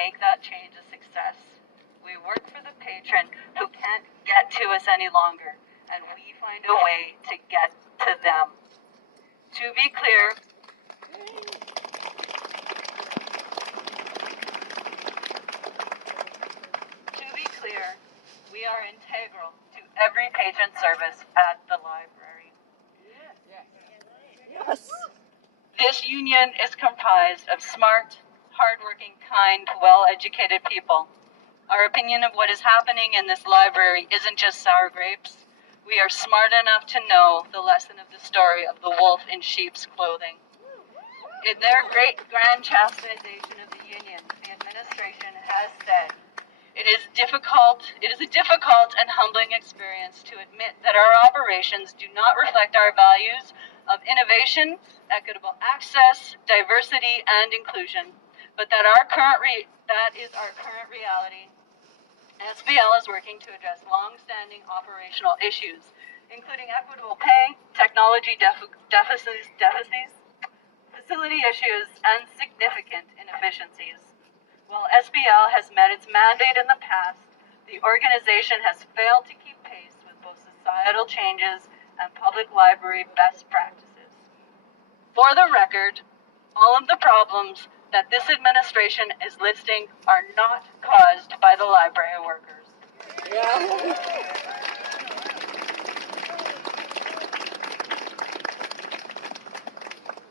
make that change a success. We work for the patron who can't get to us any longer, and we find a way to get to them. To be clear, we are integral to every patron service at the library. Yes. This union is comprised of smart, hardworking, kind, well-educated people. Our opinion of what is happening in this library isn't just sour grapes. We are smart enough to know the lesson of the story of the wolf in sheep's clothing. In their great grand chastisement of the union, the administration has said, It is a difficult and humbling experience to admit that our operations do not reflect our values of innovation, equitable access, diversity, and inclusion, but that is our current reality. SBL is working to address long-standing operational issues, including equitable pay, technology deficits, facility issues, and significant inefficiencies. While SBL has met its mandate in the past, the organization has failed to keep pace with both societal changes and public library best practices. For the record, all of the problems that this administration is listing are not caused by the library workers.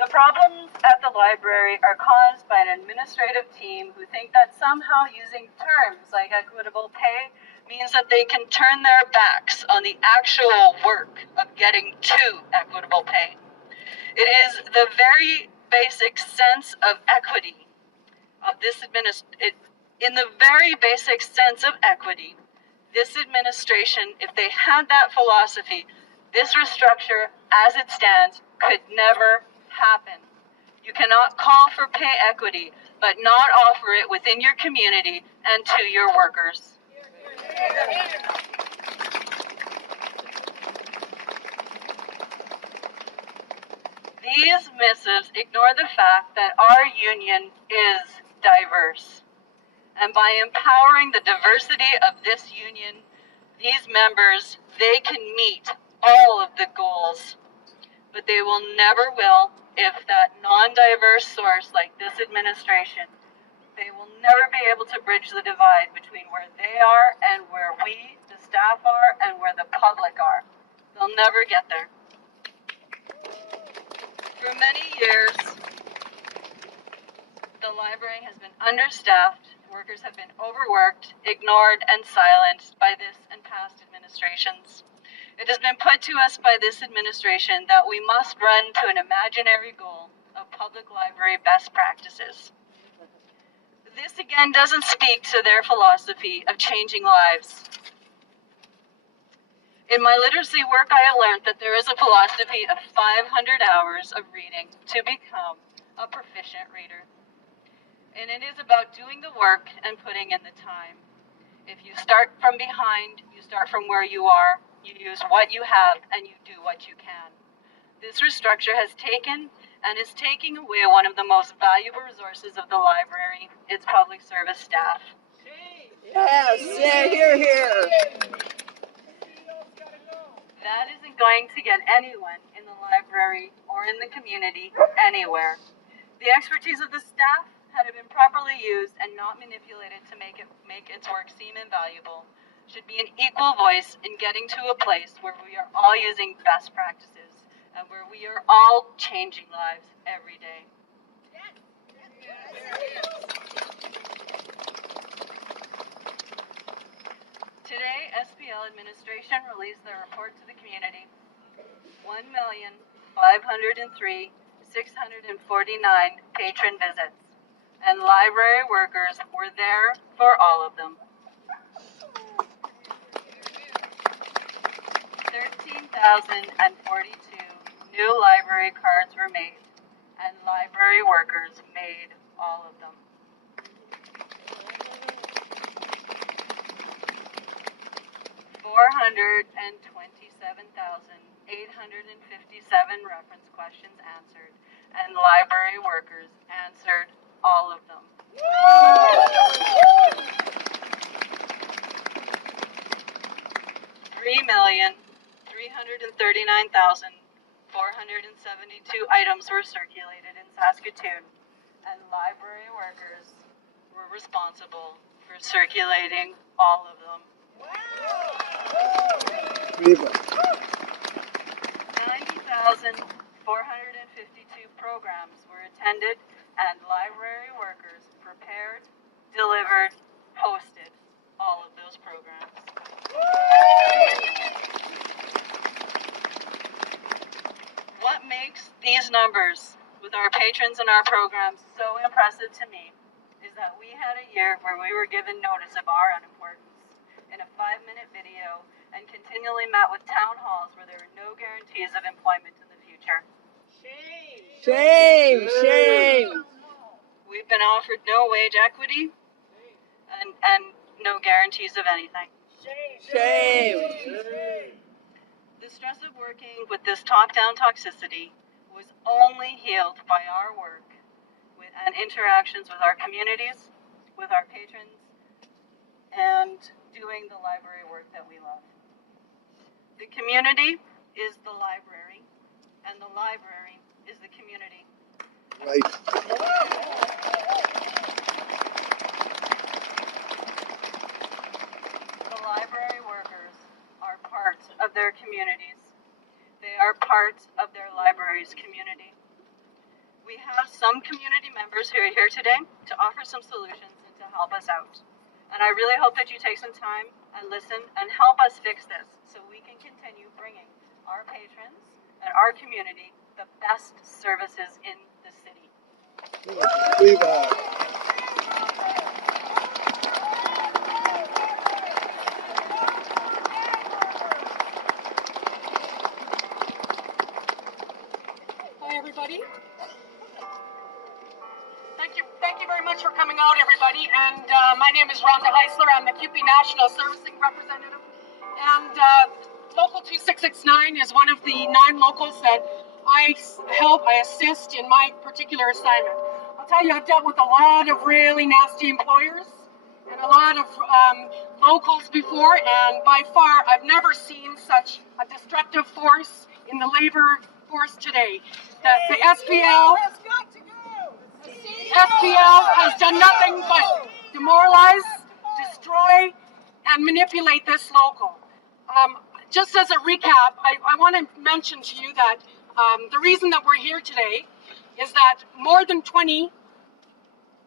The problems at the library are caused by an administrative team who think that somehow using terms like equitable pay means that they can turn their backs on the actual work of getting to equitable pay. It is the very basic sense of equity of this in the very basic sense of equity, this administration, if they had that philosophy, this restructure as it stands could never happen. You cannot call for pay equity, but not offer it within your community and to your workers. These missives ignore the fact that our union is diverse. And by empowering the diversity of this union, these members, they can meet all of the goals, but they will never will if that non-diverse source like this administration, they will never be able to bridge the divide between where they are and where we, the staff, are and where the public are. They'll never get there. For many years, the library has been understaffed, workers have been overworked, ignored, and silenced by this and past administrations. It has been put to us by this administration that we must run to an imaginary goal of public library best practices. This again doesn't speak to their philosophy of changing lives. In my literacy work, I have learned that there is a philosophy of 500 hours of reading to become a proficient reader. And it is about doing the work and putting in the time. If you start from behind, you start from where you are, you use what you have, and you do what you can. This restructure has taken and is taking away one of the most valuable resources of the library, its public service staff. Yes, yeah, hear. That isn't going to get anyone in the library or in the community anywhere. The expertise of the staff, had it been properly used and not manipulated to make its work seem invaluable, should be an equal voice in getting to a place where we are all using best practices and where we are all changing lives every day. Today, SPL administration released their report to the community. 1,503,649 patron visits, and library workers were there for all of them. 13,042 new library cards were made, and library workers made all of them. 427,857 reference questions answered, and library workers answered all of them. 139,472 items were circulated in Saskatoon, and library workers were responsible for circulating all of them. 90,452 programs were attended, and library workers prepared, delivered, posted all of those programs. What makes these numbers with our patrons and our programs so impressive to me is that we had a year where we were given notice of our unimportance in a 5-minute video and continually met with town halls where there were no guarantees of employment in the future. Shame, shame. We've been offered no wage equity and no guarantees of anything. Shame. The stress of working with this top-down toxicity was only healed by our work and interactions with our communities, with our patrons, and doing the library work that we love. The community is the library, and the library is the community. Right. The library workers are part of their communities. They are part of their library's community. We have some community members who are here today to offer some solutions and to help us out. And I really hope that you take some time and listen and help us fix this so we can continue bringing our patrons and our community the best services in the city. Hi, everybody. Thank you very much for coming out, everybody. And my name is Rhonda Heisler. I'm the CUPE National Servicing Representative. And Local 2669 is one of the 9 locals that I assist in my particular assignment. I'll tell you, I've dealt with a lot of really nasty employers and a lot of locals before, and by far, I've never seen such a destructive force in the labor force today. The SPL has done nothing but demoralize, destroy, and manipulate this local. Just as a recap, I want to mention to you that the reason that we're here today is that more than 20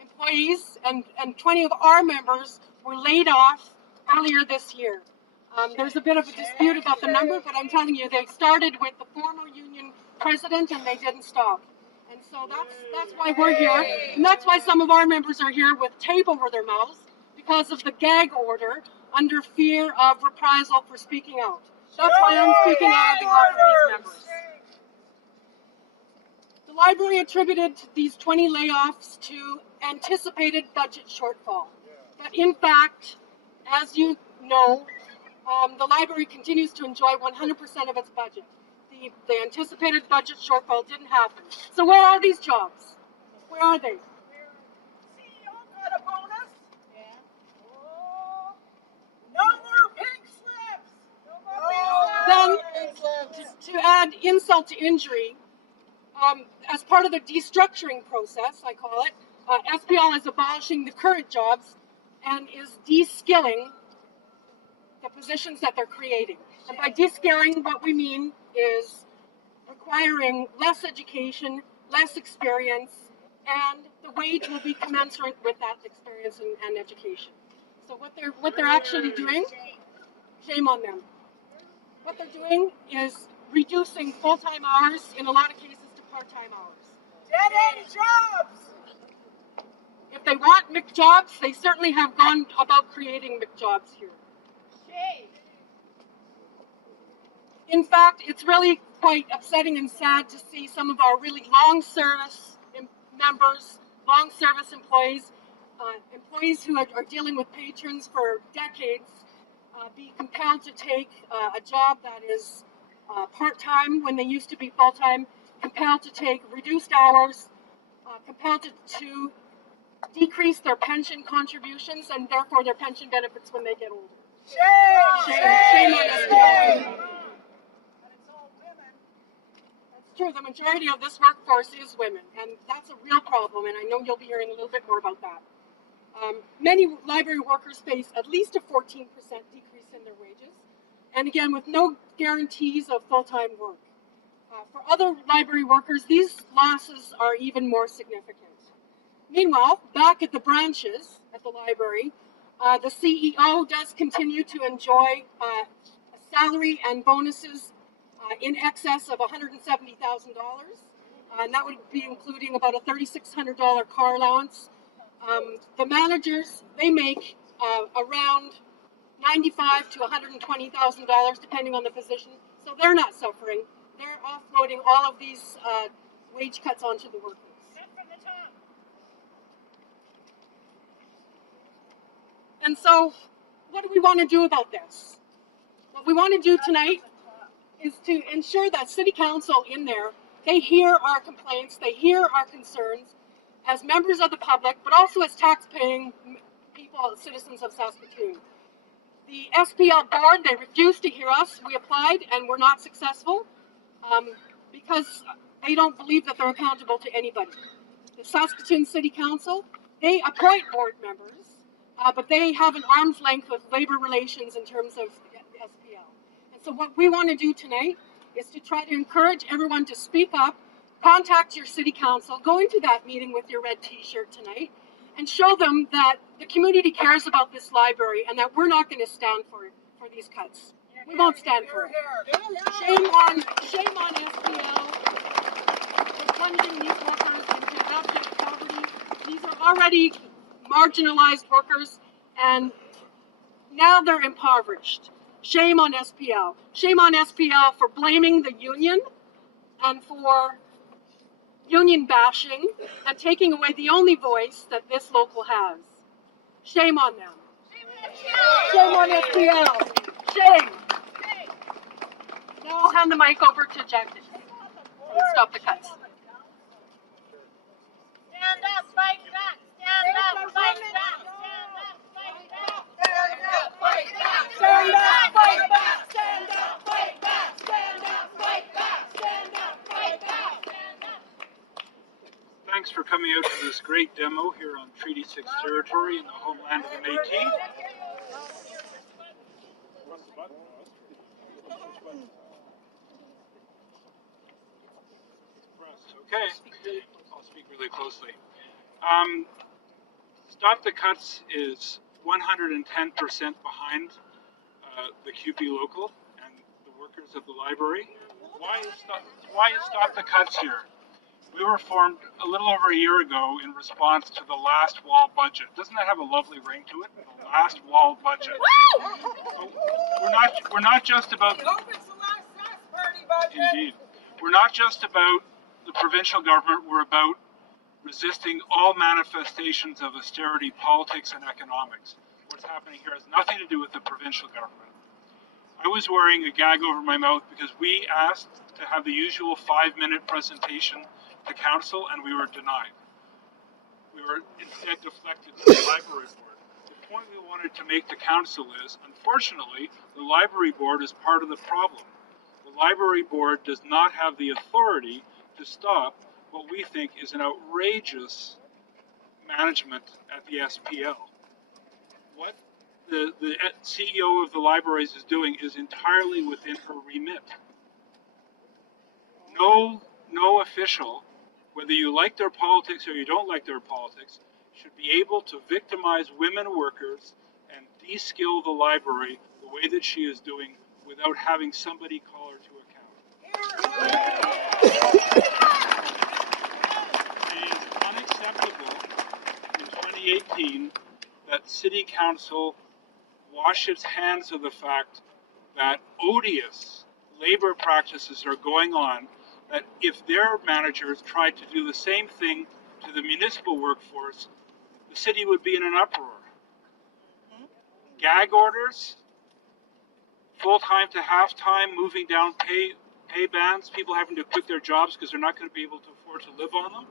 employees and 20 of our members were laid off earlier this year. There's a bit of a dispute about the number, but I'm telling you, they started with the former union president and they didn't stop. And so that's why we're here, and that's why some of our members are here with tape over their mouths, because of the gag order under fear of reprisal for speaking out. That's why I'm speaking out on behalf of these members. The library attributed these 20 layoffs to anticipated budget shortfall. But in fact, as you know, the library continues to enjoy 100% of its budget. The anticipated budget shortfall didn't happen. So where are these jobs? Where are they? CEO got a bonus. Yeah. Oh, no more pink slips. No more pink slips. Then, to add insult to injury, as part of the destructuring process, I call it, SPL is abolishing the current jobs and is de-skilling the positions that they're creating. And by de-skilling, what we mean is requiring less education, less experience, and the wage will be commensurate with that experience and education. So what they're actually doing, shame on them. What they're doing is reducing full-time hours, in a lot of cases, to part-time hours. Dead-end jobs. If they want McJobs, they certainly have gone about creating McJobs here. In fact, it's really quite upsetting and sad to see some of our really long service members, long service employees, employees who are dealing with patrons for decades, be compelled to take a job that is part-time when they used to be full-time, compelled to take reduced hours, compelled to decrease their pension contributions and therefore their pension benefits when they get older. Shame on us. true, the majority of this workforce is women, and that's a real problem, and I know you'll be hearing a little bit more about that. Many library workers face at least a 14% decrease in their wages, and again, with no guarantees of full-time work. For other library workers, these losses are even more significant. Meanwhile, back at the branches at the library, the CEO does continue to enjoy a salary and bonuses in excess of $170,000, and that would be including about a $3,600 car allowance. The managers, they make around $95,000 to $120,000 depending on the position, so they're not suffering. They're offloading all of these wage cuts onto the workers. And so, what do we want to do about this? What we want to do tonight is to ensure that City Council in there, they hear our complaints, they hear our concerns as members of the public, but also as tax-paying people, citizens of Saskatoon. The SPL board, they refused to hear us. We applied and were not successful because they don't believe that they're accountable to anybody. The Saskatoon City Council, they appoint board members, but they have an arm's length with labor relations in terms of SPL. And so what we want to do tonight is to try to encourage everyone to speak up, contact your city council, go into that meeting with your red t-shirt tonight, and show them that the community cares about this library and that we're not going to stand for these cuts. We won't stand for it. Shame on SPL for plunging these workers into abject poverty. These are already marginalized workers, and now they're impoverished. Shame on SPL. Shame on SPL for blaming the union and for union bashing and taking away the only voice that this local has. Shame on them. Shame on SPL. Shame. Now I'll hand the mic over to Jack to stop the cuts. Stand up, fight back. Stand up, fight back. Stand up, fight back. Stand up, fight back. Stand up, fight back. Stand up, fight back. Stand up, fight back. Stand up. Thanks for coming out to this great demo here on Treaty 6 territory in the homeland of the Métis. Okay, I'll speak really closely. Stop the Cuts is 110% behind the CUPE local and the workers of the library. Why is Stop the Cuts here? We were formed a little over a year ago in response to the last wall budget. Doesn't that have a lovely ring to it? The last wall budget. We're not just about. I hope it's the last SAS party budget. Indeed, we're not just about the provincial government. We're about resisting all manifestations of austerity politics and economics. What's happening here has nothing to do with the provincial government. I was wearing a gag over my mouth because we asked to have the usual 5-minute presentation to council and we were denied. We were instead deflected to the library board. The point we wanted to make to council is, unfortunately, the library board is part of the problem. The library board does not have the authority to stop what we think is an outrageous management at the SPL. What the CEO of the libraries is doing is entirely within her remit. No official, whether you like their politics or you don't like their politics, should be able to victimize women workers and de-skill the library the way that she is doing without having somebody call her to account. It is unacceptable in 2018 that City Council wash its hands of the fact that odious labor practices are going on, that if their managers tried to do the same thing to the municipal workforce, the city would be in an uproar. Gag orders, full-time to half-time, moving down pay bands, people having to quit their jobs because they're not going to be able to afford to live on them.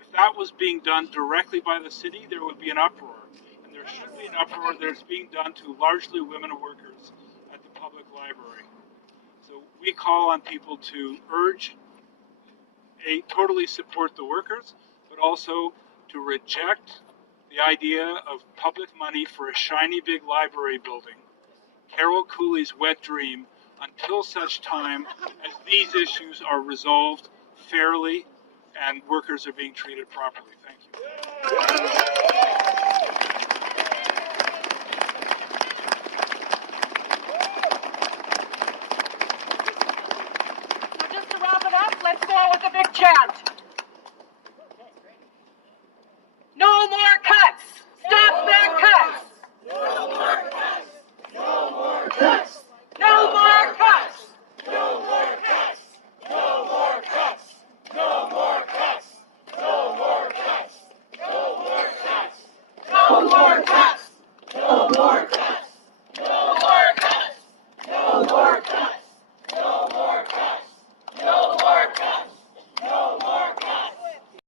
If that was being done directly by the city, there would be an uproar. And there should be an uproar that's being done to largely women workers at the public library. So we call on people to urge totally support the workers, but also to reject the idea of public money for a shiny big library building, Carol Cooley's wet dream, until such time as these issues are resolved fairly and workers are being treated properly. Thank you.